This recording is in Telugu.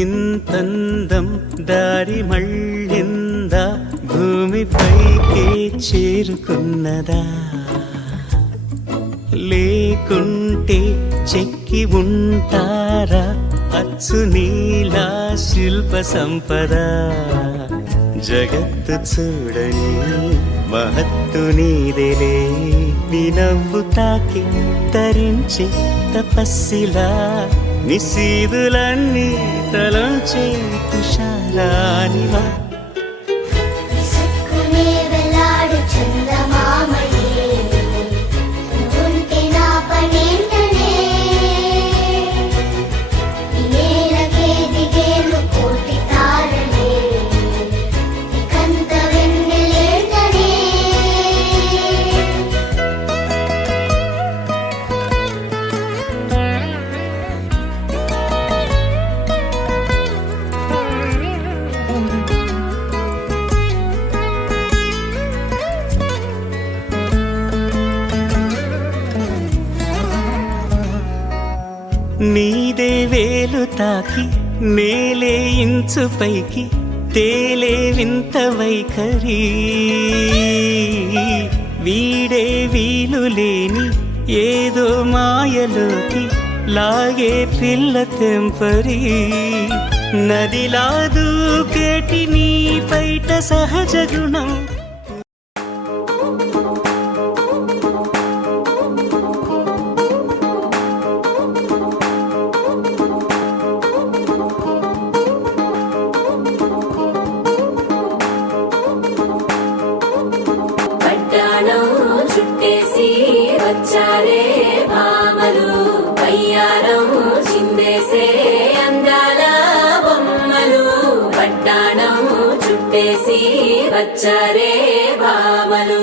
ఇంతందం దారి మళ్ళిందా భూమిపైకే చేరుకున్నదా లేకుంటే చెక్కి ఉంటారా అచ్చు నీలా శిల్ప సంపద జగత్తు చూడని మహత్తు నీదేలే నీ నవ్వు తాకి తరించి తపస్సిలా నిశీదులన్నీ తలంచే తుషారానివా నీదే వేలు తాకి నేలే ఇంచు పైకి తేలే వింత వైఖరి వీడే వీలు లేని ఏదో మాయలోకి లాగే పిల్ల తెంపరి నదిలా దూకేటి నీ పైట సహజ గుణం చుట్టేసి వచ్చారే భామలు వయ్యారం చిందేసే అందాల బొమ్మలు పట్టాణం చుట్టేసి వచ్చారే భామలు